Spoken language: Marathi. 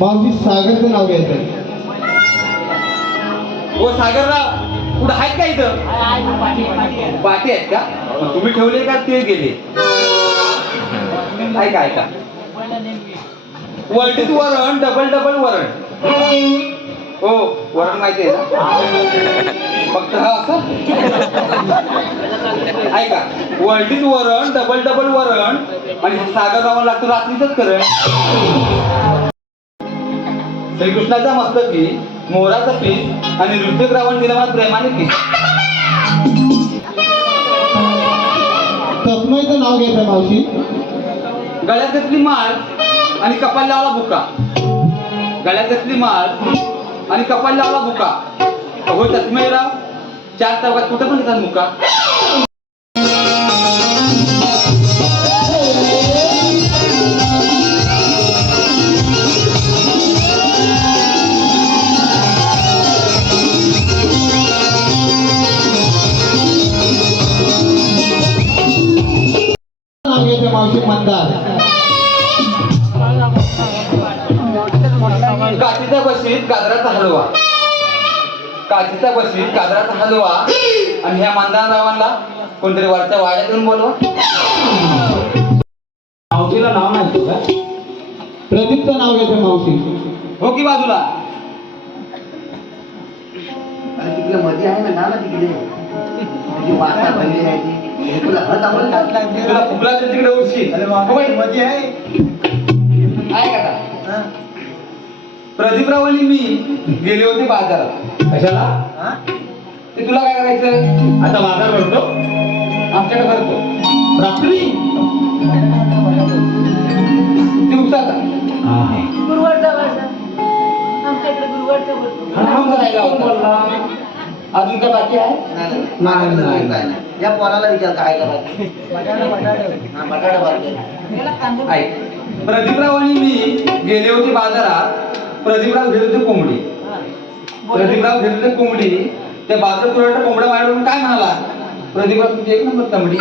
मावशी सागरचं नाव घ्यायचं. ओ सागरराव कुठं आहेत का इथं? पाठी आहेत का? मग तुम्ही ठेवले का ते गेले? ऐका ऐका, वरटीत वरण डबल डबल वरण. हो वरण माहिती आहे ना? फक्त हा असं ऐका, वरटीत वरण डबल डबल वरण आणि सागररावाला लागतो रात्रीच करण. श्रीकृष्णाचा मस्तकी मोराचा पीस आणि ऋतिकरावांनी दिला मला प्रेमाने किस. तस्मयचं नाव घ्यायचं मावशी. गळ्यात घेतली माळ आणि कपाल लावला बुका. गळ्यात घेतली माळ आणि कपाल लावला बुका. हो तस्मयराव, चार चौकात कुठं पण येतात मुका. नाव घ्यायचं मावशी. मंदार. काचीच्या बशीत गाजराचा हलवा. काचीच्या बशीत गाजराचा हलवा आणि ह्या मंदाररावांना कोणतरी वरच्या वाड्यात येऊन बोलवा. मावशीला नाव नाही का? प्रदीपचं नाव घ्यायचं मावशी. हो की बाजूला. अरे तिकडे मध्ये आहे ना, ना तिकडे ती माता बनली आहे ती. तुला हात आवडला? तुला फुगला तर तिकडे उठशील. हो बाई, मध्ये आहे. आहे का आता? प्रदीपरावांनी मी गेले होते बाजारात. कशाला? ते तुला काय करायचं? आता बाजार भरतो आमच्याकडे भरतो रात्री दिवसाचा. गुरुवारचा वाजता आमच्याकडे गुरुवारचा भरतो. अजून काय बाकी आहे? नाही. या पोराला विचार काय करायचं. बटाटा बाकी. ऐक, प्रदीपरावांनी मी गेले होते बाजारात. प्रदीपराव घेत होते कोंबडी. प्रदीपराव घेत होते कोंबडी. त्या बाजार पुरवठा कोंबड्या वाढवून काय म्हणाला? प्रदीपराव तुझी एक नंबर कोंबडी.